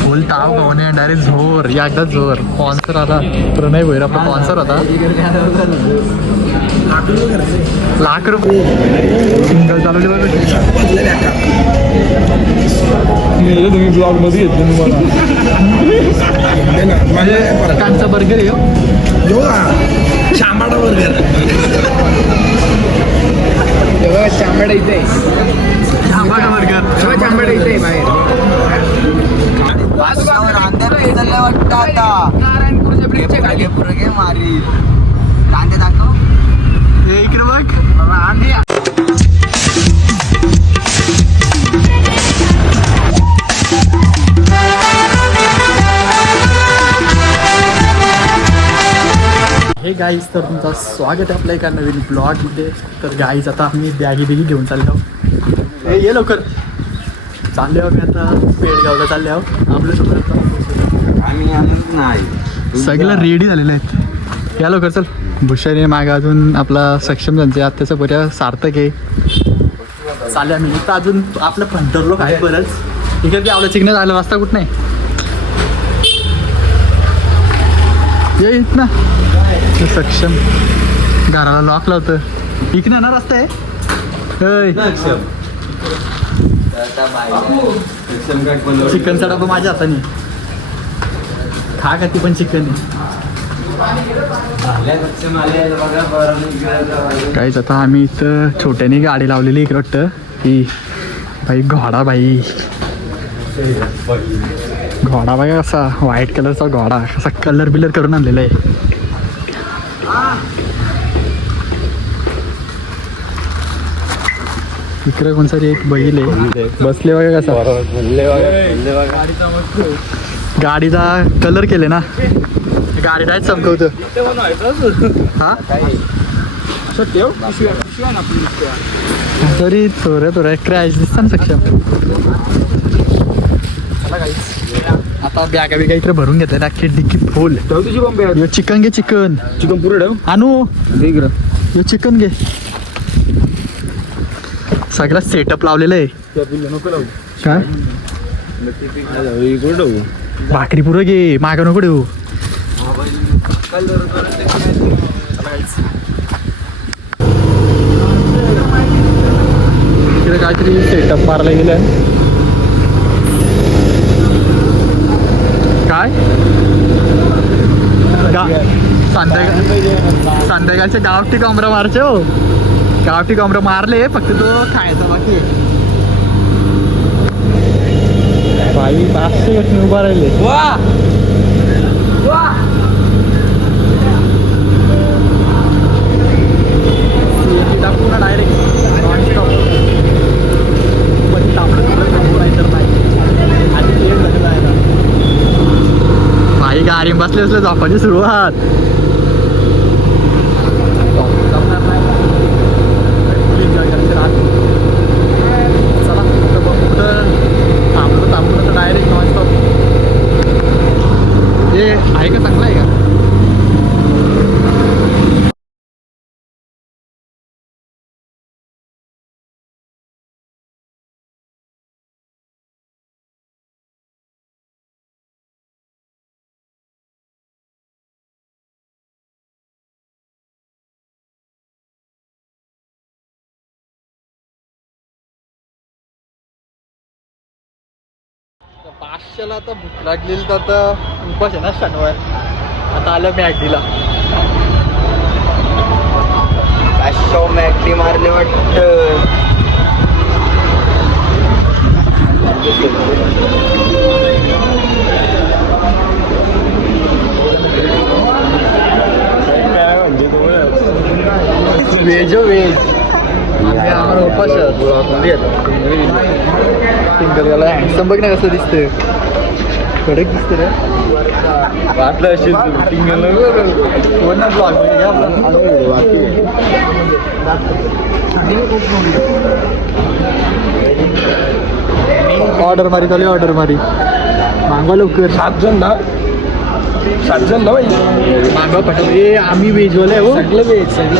फुल ताव गवणे डायरेक्ट झोर या एकदा झोर स्पॉन्सर आला प्रणय भोईर आपला स्पॉन्सर होता लाख रुपये सिंगल चालवली बघ तुम्ही ब्लॉग मध्ये येत तुम्हाला म्हणजे बर्गर आहे शांबाडा बर्गर चांबडा इथे बर्गर चांबडा इथे बाहेर वाटतं आता नारायणपूरच्या ब्रिजच्या खाली पुरगे मारी कांदे दाखव इकडे बघ आंधी हे गाईज तर तुमचं स्वागत आहे आपल्या एका नवीन ब्लॉगमध्ये. तर गाईज आता आम्ही बॅगी घेऊन चाललो हे ये लवकर चालले आहो मी आता पेडगावला चालले आहो आपल्यासोबत नाही सगळं रेडी झालेलं आहेत या लवकर चल भुषारी मागं अजून आपला सक्षम त्यांचे आत्याचा बऱ्या सार्थक आहे चालले आम्ही इथं अजून आपलं फंटर लोक आहे बरंच इकडे आपलं चिकन आलं रस्ता कुठं नाही ये इथ ना सक्षम घराला लॉक लावतं इकडे ना रस्ता आहे चिकनचा डबा माझ्या हाताने खा का ती पण चिकन काहीच आता आम्ही इथं छोट्याने गाडी लावलेली इकडं वाटतं की भाई घोडा भाई असा व्हाईट कलरचा घोडा असा कलर बिलर करून आणलेला आहे इकडे कोणतरी एक बैल आहे बसले बघा कसा गाडीचा कलर केले ना गाडी डायरेक्ट चमकवतं हा तरी थोड्या क्रॅश दिसतं ना सक्षम आता बॅगा बिगा इकडे भरून घेतल्या अख्खी डिक्की फुल चिकन घे चिकन पुरे ठेव आणू यो चिकन घे सगळा सेटअप लावलेला आहे काय भाकरी पुरं घे मागं नको देऊ इकडे काहीतरी सेटअप मारला गेलं काय संध्याकाळचे गावठी कमरा मारचे हो गावठी कमरा मारले फक्त तो खायचा बाकी भाई 500 कशी उभा राहिले पूर्ण डायरेक्ट नॉन स्टॉप पण तांबडं तर नाही आधी लेट झालेलं आहे ना भाई गाडी बसले झोपायची सुरुवात चला कुठं थांबलं तर डायरेक्ट नॉन स्टॉप हे आहे का चांगलं आहे का पाचशेला आता भूक लागलेली तर आता उपास आहे ना शनिवार आता आलं मॅगडीला 500 मॅगडी मारले वाटतं व्हेज आम्हाला उपास सिंगल याला हँडसम बघ ना कसं दिसतं कडक दिसतं रे वाटलं असेल ऑर्डर मारी चालू ऑर्डर मारी मागवा लवकर 7 जण ना सातजण ना बाई मागवा पटा हे आम्ही वेजवाले हो सगळं वेज सगळं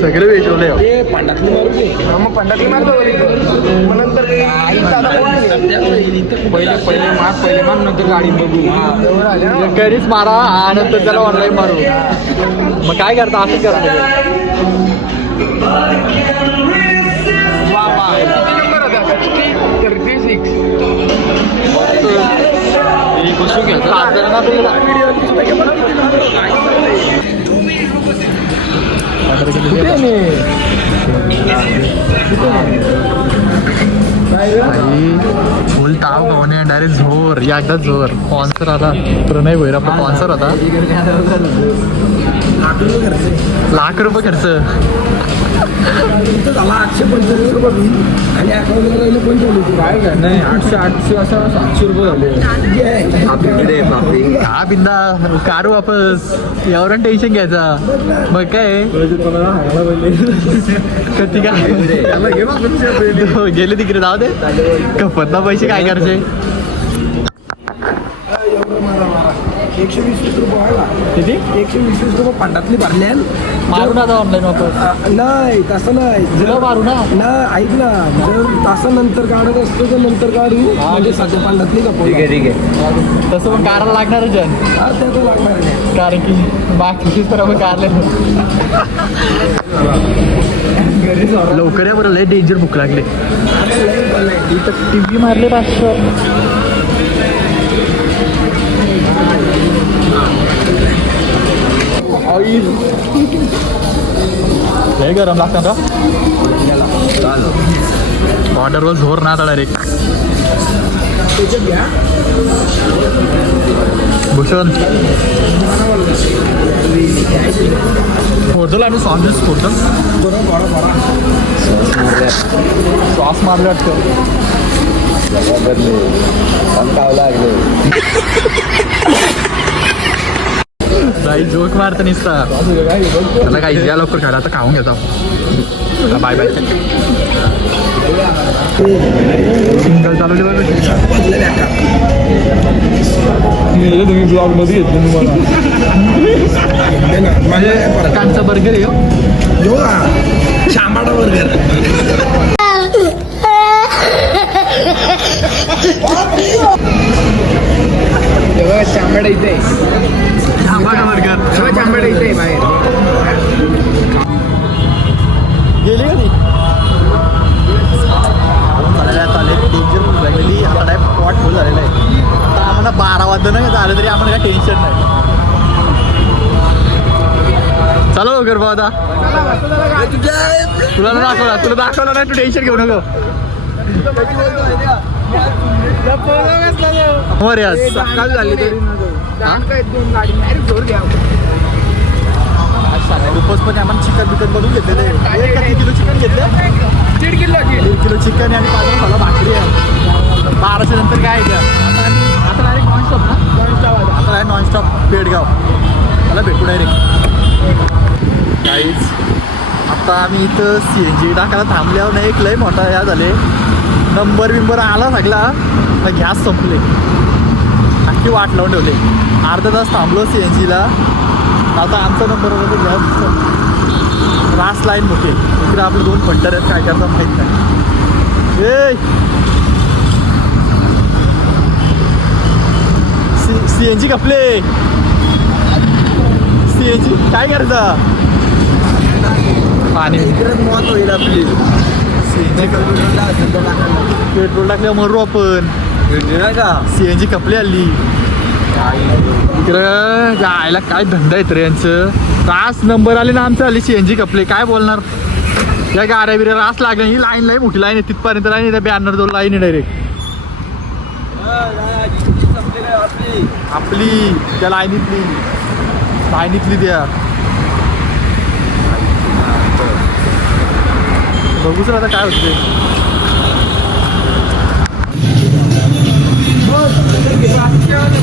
सगळे वेजवाले हो ते पंडातली मारू दे मग पंडातली मारतो मग नंतर पहिले पहिले मार नंतर गाडी बघू घरीच मारा आणि नंतर त्याला ऑनलाईन मारू मग काय करता असंच करता फुल ताव गावणे डायरेक्ट झोर या एकदा झोर स्पॉन्सर आला प्रणय भैर आपला स्पॉन्सर होता ₹1,00,000 खर्च झाला 845 रुपये आणि अकाउंटला राहिले 45 काय काय नाही 800 असं 700 रुपये झाले हा बिंदा कार वापस एवढं टेन्शन घ्यायचा मग काय कधी काय गेले तिकडे जाऊ दे कपत ना पैसे काय करायचे 120 रुपये व्हायला किती 120 रुपये पंडातली भरले मारू ना ऑनलाईन वापस नाही तसं नाही तुला मारू ना ना ऐक ना जर तासानंतर काढत असतो तर नंतर काढू म्हणजे सध्या पंडातली का ठीक आहे तसं पण काराला लागणारच जण हा ते तर लागणार नाही कारण की बाकी तर आपण कारले लवकर या बरं लय डेंजर भूक लागले इथं टीव्ही मारले राष्ट्र लय गरम लागतं ना ऑर्डरवर झोर ना आता डायरेक्ट भूषण फोडतो आणि सॉस फोडतो सॉस मारले वाटतं बाई जोक मारता निसता त्याला काही या लवकर खायला आता खाऊन घेतो बाय बाय सिंगल चालवली बघ तुम्ही ब्लॉग मध्ये येत तुम्हाला कांचा बर्गर आहे शांबाडा बर्गर शांबाडा इथे बर्गर शांबाडा इथे बाहेर गेली कधी डेंजर फुल लागलेली आता टाईप पॉट फुल झालेला आहे आता आम्हाला 12 वाजता नाही झालं तरी आम्हाला काय टेन्शन नाही चालू लवकर बा आता तुला दाखवलं नाही तू टेन्शन घेऊ नको हो रे आज सकाळ झाली तरी उपवास पण आम्हाला चिकन बिकन बनवून घेतलेलं आहे किती किलो चिकन घेतलं 1.5 किलो चिकन आणि 5 मसाला भाकरी आहे 1200 नंतर काय आहे आता डायरेक्ट नॉनस्टॉप ना आता आहे नॉनस्टॉप पेडगाव मला भेटू डायरेक्ट काहीच आता आम्ही इथं CNG टाकायला थांबल्यावर नाही एक लय मोठा या झाले नंबर आला सगळा गॅस संपले नक्की वाट लावून ठेवले अर्धा तास थांबलो CNGला आता आमचा नंबर वगैरे गॅस रास लाईन मोठी इकडे आपले 2 फंटर आहेत काय करता माहीत नाही CNG कपले CNG काय करता पाणी मौत होईल आपली पेट्रोल टाकल्या मरू आपण का CNG कपले आली इकडं जायला काय धंदा आहेत रे यांचं रास नंबर आले ना आमचं आली CNG कपले काय बोलणार या गाड्या बिऱ्या रास लागल्या ही लाईन लई मोठी लाईन आहे तिथपर्यंत लाईन आहे त्या बॅनर दोन लाईन आहे डायरेक्ट आपली त्या लाईनीतली द्या बघू सर आता काय होतं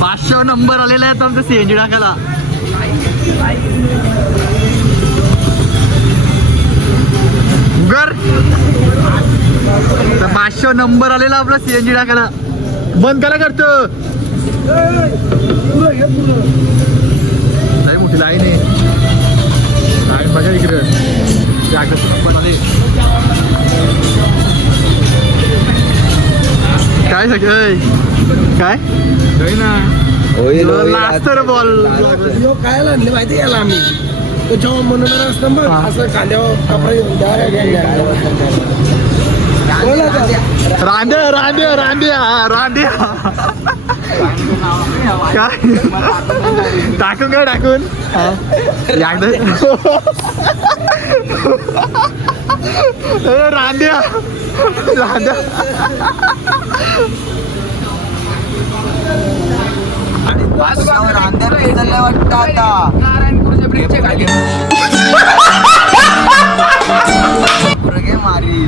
500 नंबर आलेला आहे आमचा CNG टाकायला उगर 500 नंबर आलेला आपला CNG टाकायला बंद करा करतो लय मोठी लाईन आहे. लाईन बघा इकडे काय सगळं काय ना होईल लास्टर बॉल काय आणले माहिती याला आम्ही जेव्हा म्हणून असतं मग असं कांद्यावर कपडे घेऊन रांद्या रांद्या रांद्या रांद्या काय टाकून काय टाकून रांद्या रांद्या रांध्याला उचललंय वाटतं आता नारायणपूरच्या ब्रिजच्या खाली पुरं घे मारी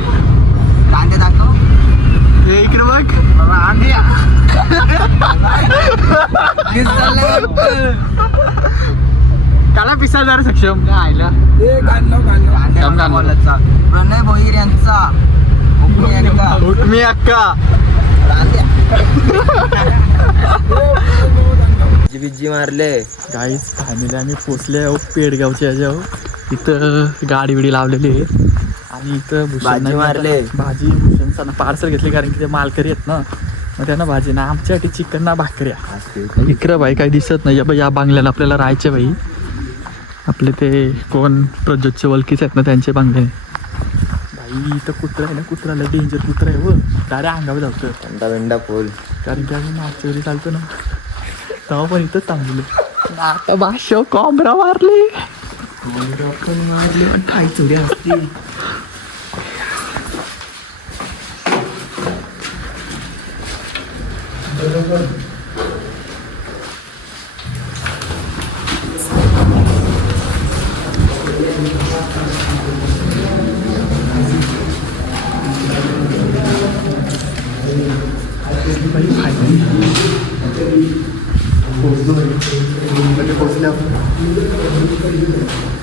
रांध्या दाखव इकडे बघ रांध्या दिसतंय वाटतं. त्याला पिसाळदार सक्षम आयला रांध्या बॉलचा प्रणय भोईर यांचा मी अक्का बिज्जी मारले गाईच फॅमिली आम्ही पोचले आहो पेडगावच्या याच्यावर. इथं गाडी बिडी लावलेली आहे आणि इथं भाजी मारले. भाजी भूषणचा पार्सल घेतले कारण की ते मालकरी आहेत ना मग त्यांना भाजी ना आमच्यासाठी चिकन ना भाकऱ्या. इकडं बाई काही दिसत नाही या बांगल्याला आपल्याला राहायचे बाई. आपले ते कोण प्रज्योतचे वलकीच आहेत ना त्यांचे बांगले. बाई इथं कुत्रा आहे ना कुत्राला डेंजर कुत्रा आहे व डायरेक्ट अंगावर जावतं थंडा बिंडा फुल कारण की आम्ही मागच्या वेळी चालतो ना तेव्हा पण इथंच थांबलो. आता भाष्य कॉम्बरा मारले काय चोरी असते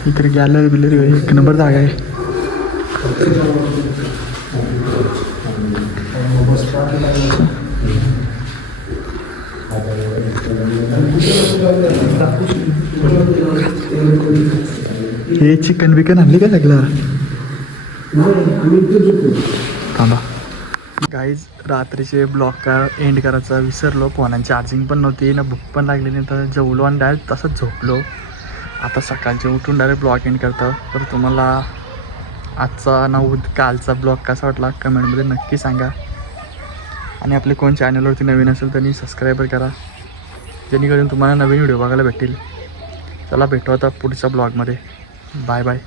इकडे गॅलरी बिलरी एक नंबर जागा आहे. हे चिकन बिकन आणली का लागला थांबा. गाईज रात्रीचे ब्लॉग का एंड करायचा विसरलो. फोनाची चार्जिंग पण नव्हती ना भूक पण लागली नाही तर जेवलो आणि डायरेक्ट तसंच झोपलो. आता सकाळचे उठून डायरेक्ट ब्लॉग एंड करतो. तर तुम्हाला आजचा ना कालचा ब्लॉग कसा वाटला कमेंटमध्ये नक्की सांगा. आणि आपले कोण चॅनलवरती नवीन असेल त्यांनी सबस्क्राईबर करा जेणेकरून तुम्हाला नवीन व्हिडिओ बघायला भेटेल. चला भेटू आता पुढच्या ब्लॉगमध्ये. Bye bye.